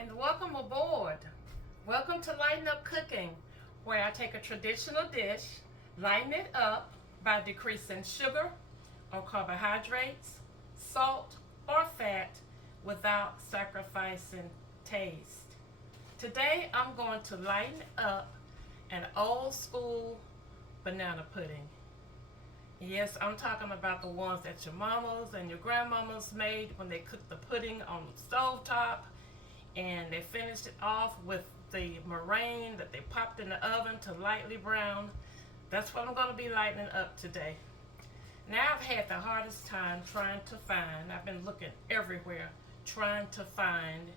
and welcome aboard. Welcome to Lighten Up Cooking, where I take a traditional dish, lighten it up by decreasing sugar or carbohydrates, salt or fat without sacrificing taste. Today I'm going to lighten up an old school banana pudding. Yes, I'm talking about the ones that your mamas and your grandmamas made when they cooked the pudding on the stovetop and they finished it off with the meringue that they popped in the oven to lightly brown. That's what I'm going to be lightening up today. Now I've had the hardest time trying to find, I've been looking everywhere trying to find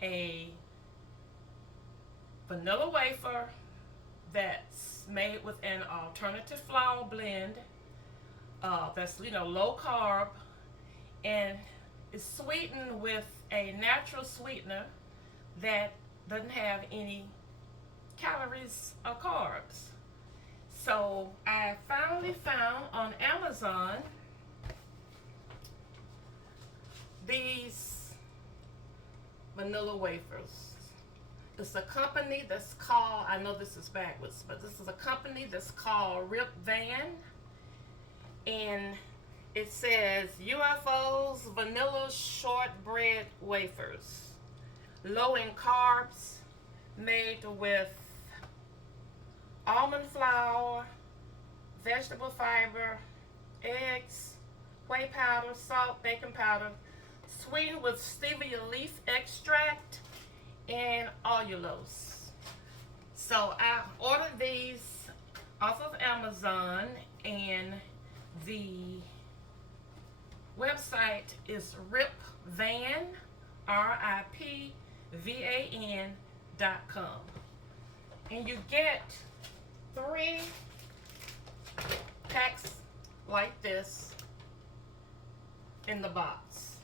a vanilla wafer that's made with an alternative flour blend that's low carb and is sweetened with a natural sweetener that doesn't have any calories or carbs. So I finally found on Amazon these vanilla wafers. It's a company that's called, I know this is backwards, but this is a company that's called Rip Van. And it says UFO's Vanilla Shortbread Wafers. Low in carbs, made with almond flour, vegetable fiber, eggs, whey powder, salt, baking powder, sweetened with stevia leaf extract, and allulose. So I ordered these off of Amazon, and the website is ripvan, RIPVAN.com. And you get 3 packs like this in the box.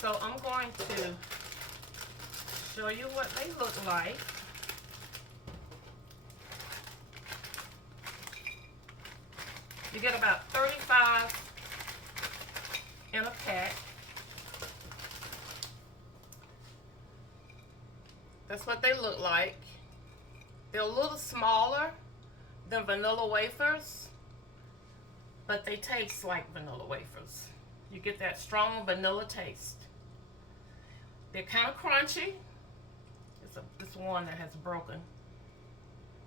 So I'm going to show you what they look like. You get about 35 in a pack. That's what they look like. They're a little smaller than vanilla wafers, but they taste like vanilla wafers. You get that strong vanilla taste. They're kind of crunchy. It's one that has broken.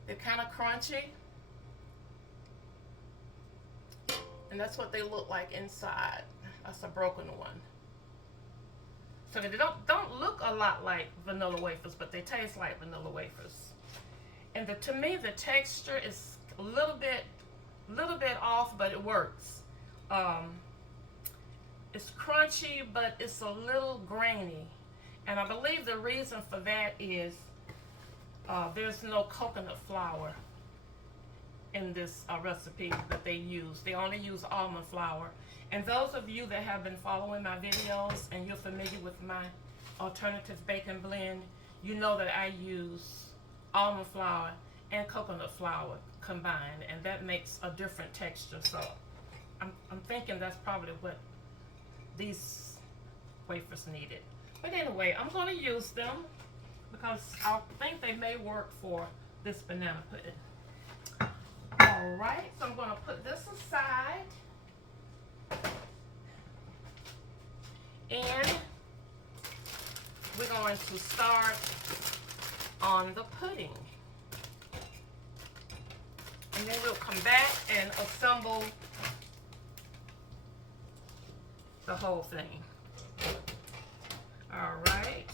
They're kind of crunchy. And that's what they look like inside. That's a broken one. So they don't look a lot like vanilla wafers, but they taste like vanilla wafers. And to me, the texture is a little bit off, but it works. It's crunchy, but it's a little grainy. And I believe the reason for that is there's no coconut flour in this recipe that they use. They only use almond flour. And those of you that have been following my videos and you're familiar with my alternative baking blend, you know that I use almond flour and coconut flour combined, and that makes a different texture. So I'm thinking that's probably what these wafers needed. But anyway, I'm going to use them because I think they may work for this banana pudding. Alright, so I'm going to put this aside, and we're going to start on the pudding. And then we'll come back and assemble the whole thing. Alright.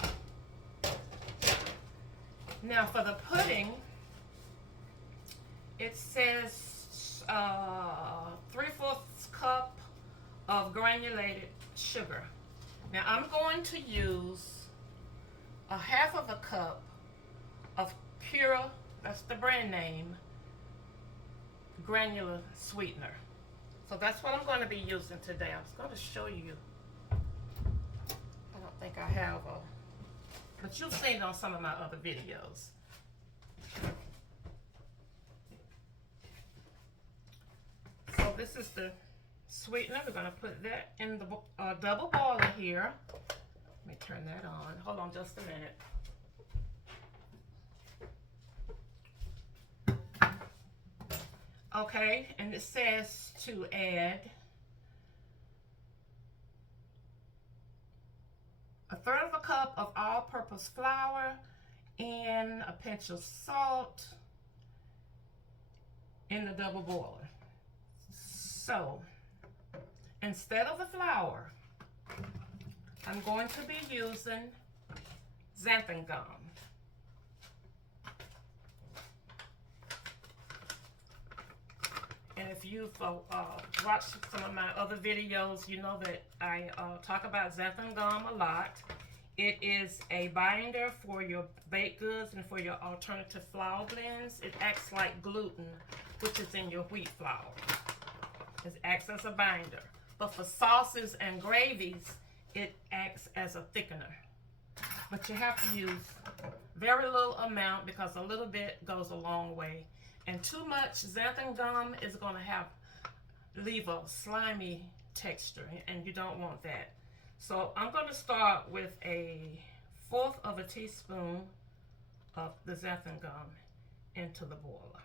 Now for the pudding, it says 3/4 cup of granulated sugar. Now I'm going to use a 1/2 cup of pure, that's the brand name, granular sweetener. So that's what I'm going to be using today. I was going to show you. I don't think I have but you've seen it on some of my other videos. So this is the sweetener. We're going to put that in the double boiler here. Let me turn that on. Hold on just a minute. Okay, and it says to add a third of a cup of all-purpose flour and a pinch of salt in the double boiler. So instead of the flour, I'm going to be using xanthan gum. And if you've watched some of my other videos, you know that I talk about xanthan gum a lot. It is a binder for your baked goods and for your alternative flour blends. It acts like gluten, which is in your wheat flour. It acts as a binder. But for sauces and gravies, it acts as a thickener. But you have to use very little amount because a little bit goes a long way. And too much xanthan gum is going to leave a slimy texture, and you don't want that. So I'm going to start with 1/4 of a teaspoon of the xanthan gum into the boiler.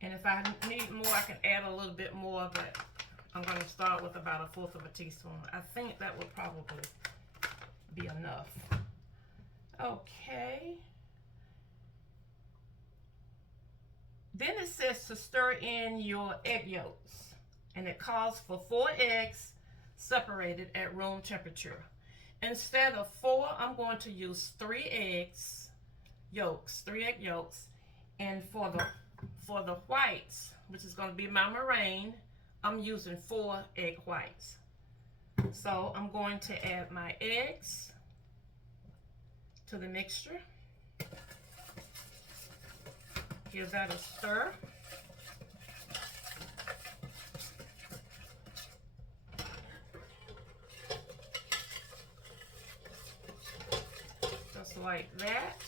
And if I need more, I can add a little bit more, but I'm going to start with about 1/4 of a teaspoon. I think that would probably be enough. Okay. Then it says to stir in your egg yolks, and it calls for 4 eggs separated at room temperature. Instead of 4, I'm going to use 3 egg yolks, and for the whites, which is going to be my meringue, I'm using 4 egg whites. So I'm going to add my eggs to the mixture. Give that a stir. Just like that.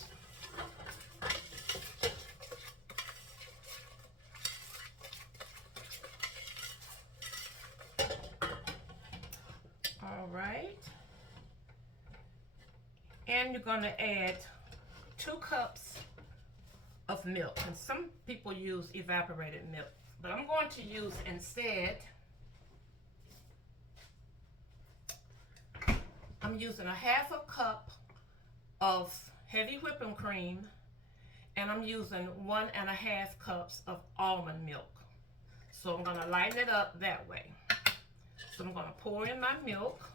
All right. And you're going to add 2 cups of milk, and some people use evaporated milk, but I'm going to use instead, I'm using 1/2 cup of heavy whipping cream, and I'm using 1.5 cups of almond milk. So I'm going to lighten it up that way. So I'm going to pour in my milk.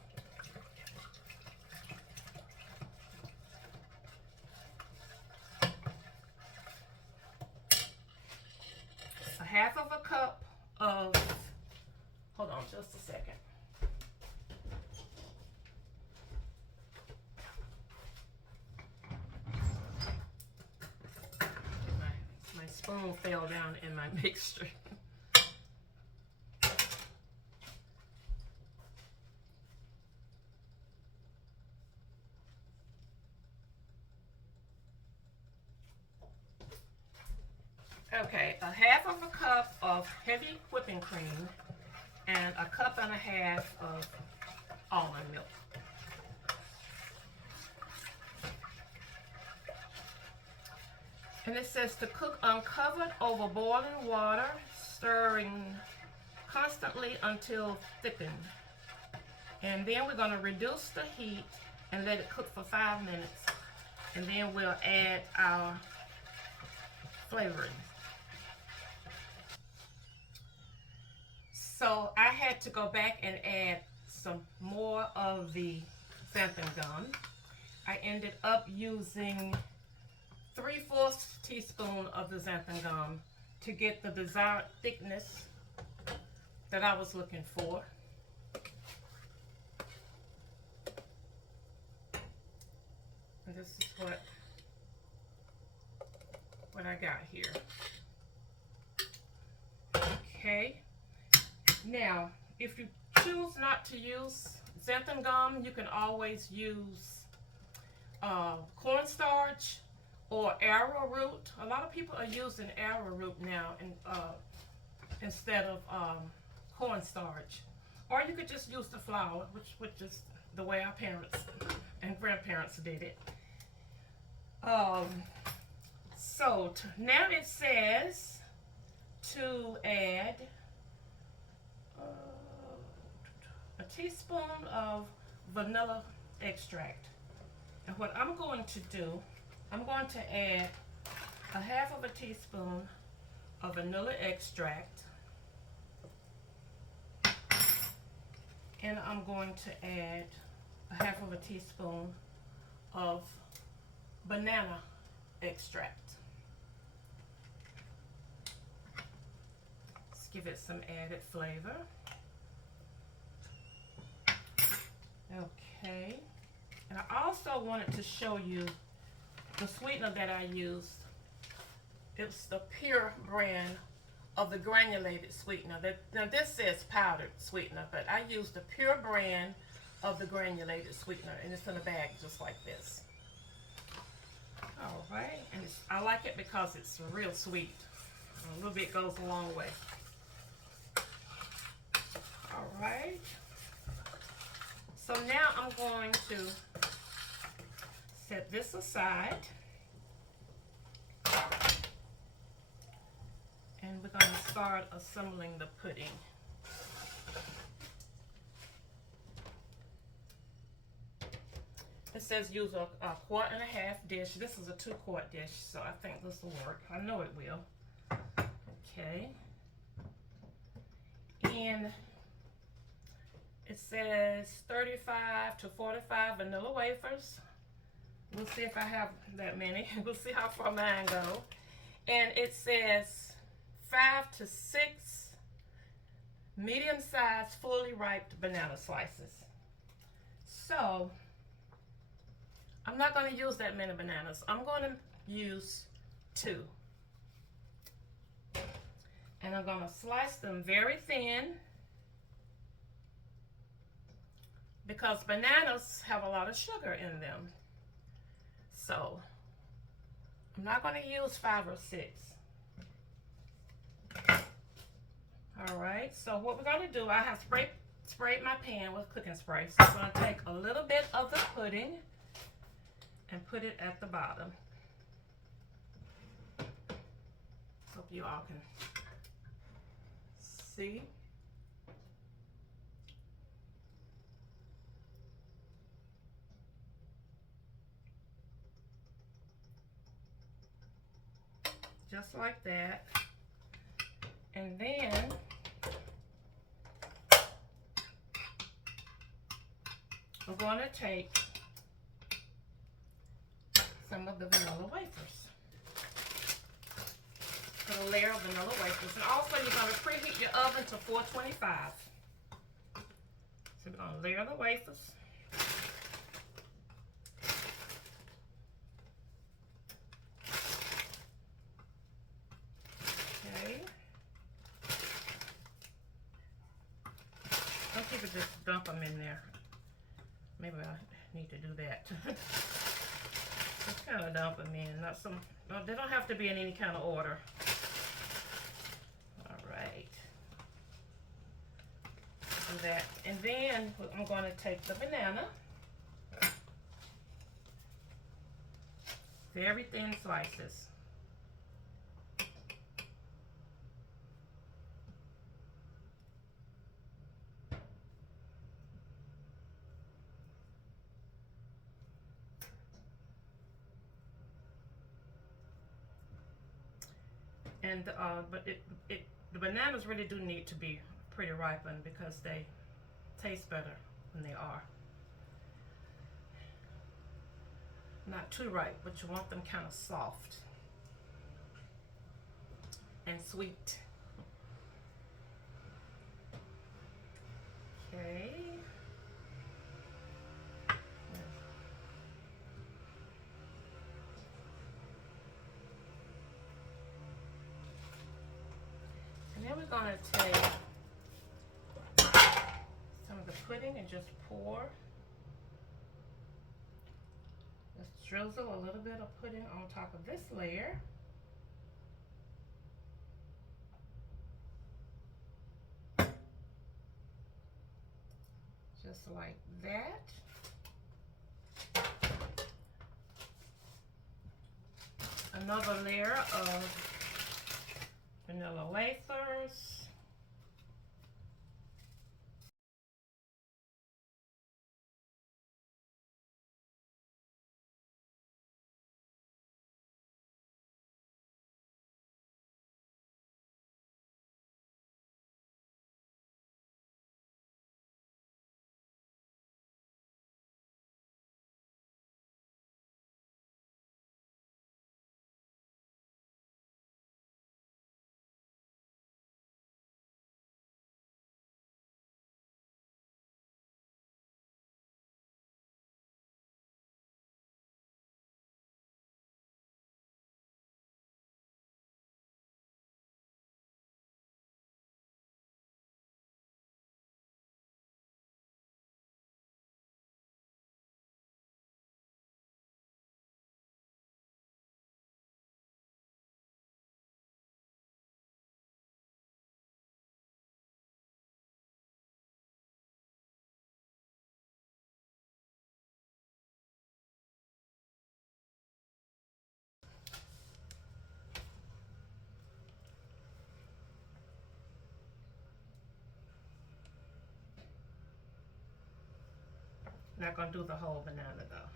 A 1/2 cup of, hold on just a second. My spoon fell down in my mixture. Okay, 1/2 cup of heavy whipping cream and 1.5 cups of almond milk. And it says to cook uncovered over boiling water, stirring constantly until thickened. And then we're going to reduce the heat and let it cook for 5 minutes. And then we'll add our flavorings. So I had to go back and add some more of the xanthan gum. I ended up using 3/4 teaspoon of the xanthan gum to get the desired thickness that I was looking for. And this is what I got here. Okay. Now, if you choose not to use xanthan gum, you can always use cornstarch or arrowroot. A lot of people are using arrowroot now instead of cornstarch. Or you could just use the flour, which is the way our parents and grandparents did it. Um, so now it says to add a teaspoon of vanilla extract. And what I'm going to do, I'm going to add a half of a teaspoon of vanilla extract. And I'm going to add a half of a teaspoon of banana extract. Let's give it some added flavor. Okay. And I also wanted to show you the sweetener that I used. It's the Pure brand of the granulated sweetener. Now this says powdered sweetener, but I used the Pure brand of the granulated sweetener, and it's in a bag just like this. All right, and I like it because it's real sweet. A little bit goes a long way. All right. So now I'm going to set this aside. And we're going to start assembling the pudding. It says use a 1.5 quart dish. This is a 2-quart dish, so I think this will work. I know it will. Okay. And it says 35 to 45 vanilla wafers. We'll see if I have that many. We'll see how far mine go. And it says 5 to 6 medium-sized, fully ripe banana slices. So, I'm not going to use that many bananas. I'm going to use 2. And I'm going to slice them very thin because bananas have a lot of sugar in them. So, I'm not going to use 5 or 6. All right, so what we're going to do, I have sprayed my pan with cooking spray. So I'm going to take a little bit of the pudding and put it at the bottom. Hope you all can see. Just like that. And then I'm going to take some of the vanilla wafers. Put a layer of vanilla wafers. And also you're going to preheat your oven to 425. So we're going to layer the wafers. Okay. Some people just dump them in there. Maybe I need to do that. Just kind of dump them in. Not some. No, they don't have to be in any kind of order. All right. Do that, and then I'm going to take the banana. Very thin slices. And but the bananas really do need to be pretty ripened because they taste better when they are. Not too ripe, but you want them kind of soft and sweet. Okay. And then we're going to take some of the pudding and just pour. Let's drizzle a little bit of pudding on top of this layer. Just like that. Another layer of vanilla wafers. Not gonna do the whole banana though.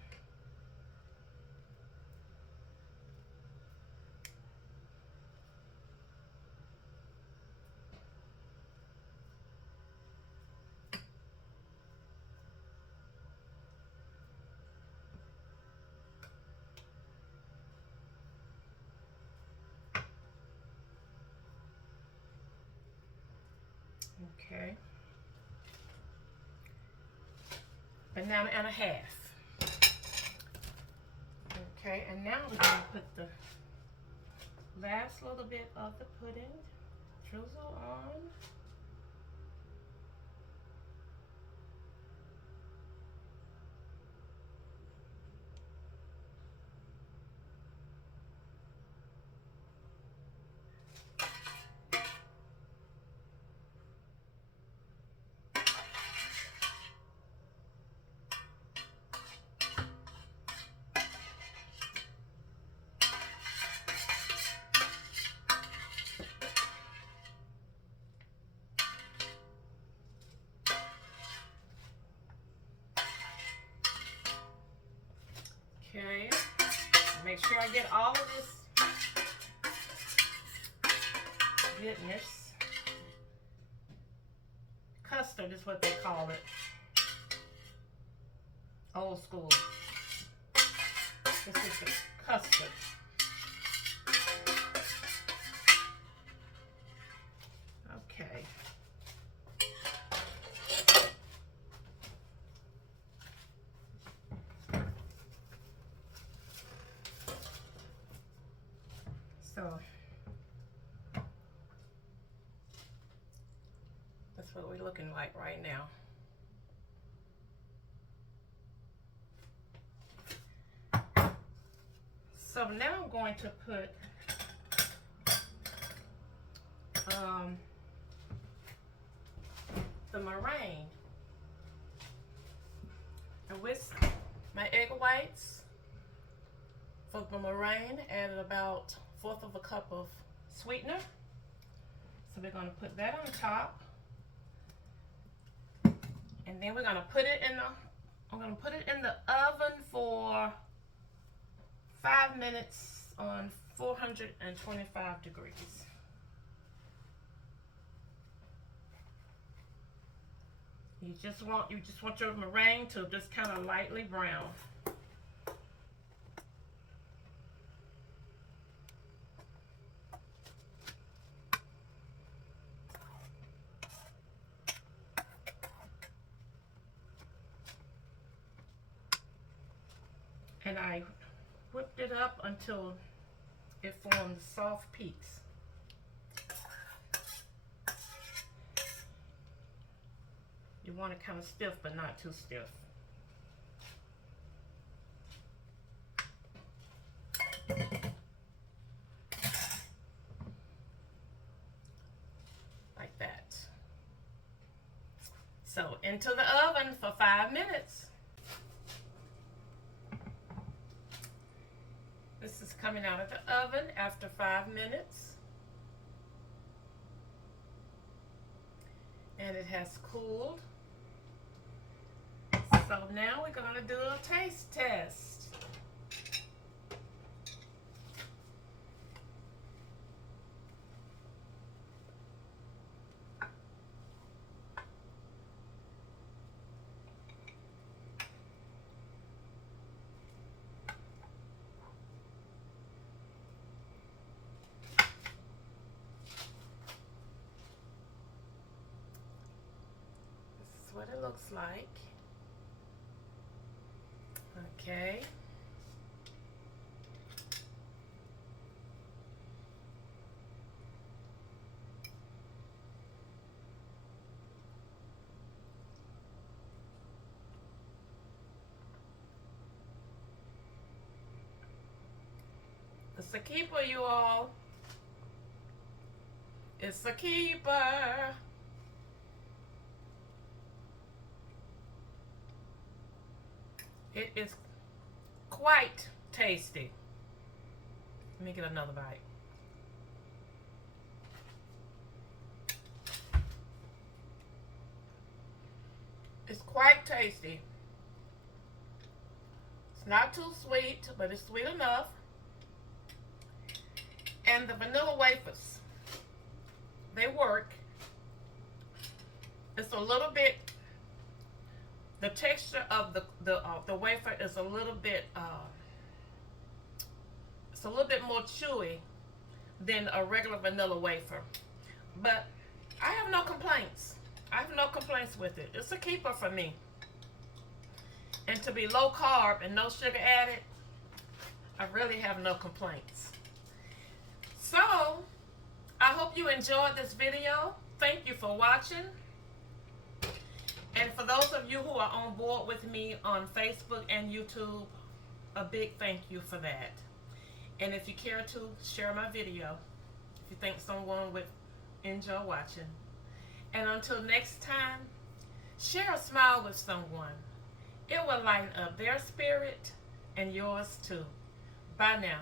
Okay. Banana and a half. Okay, and now we're going to put the last little bit of the pudding, drizzle on. Okay, make sure I get all of this goodness. Custard is what they call it. Old school. This is the custard. Okay. So that's what we're looking like right now. So now I'm going to put the meringue. And with my egg whites for the meringue, added about 1/4 of a cup of sweetener. So we're going to put that on top. And then we're going to put it in the oven for 5 minutes on 425 degrees. You just want your meringue to just kind of lightly brown. And I whipped it up until it formed soft peaks. You want it kind of stiff, but not too stiff. Like that. So into the oven for 5 minutes. This is coming out of the oven after 5 minutes. And it has cooled. So now we're going to do a taste test. This is what it looks like. Okay. It's a keeper, you all. It's a keeper. It is quite tasty. Let me get another bite. It's quite tasty. It's not too sweet, but it's sweet enough. And the vanilla wafers, they work. It's a little bit, the texture of the wafer is a little bit, it's a little bit more chewy than a regular vanilla wafer. But I have no complaints. I have no complaints with it. It's a keeper for me. And to be low carb and no sugar added, I really have no complaints. So, I hope you enjoyed this video. Thank you for watching. And for those of you who are on board with me on Facebook and YouTube, a big thank you for that. And if you care to, share my video if you think someone would enjoy watching. And until next time, share a smile with someone. It will lighten up their spirit and yours too. Bye now.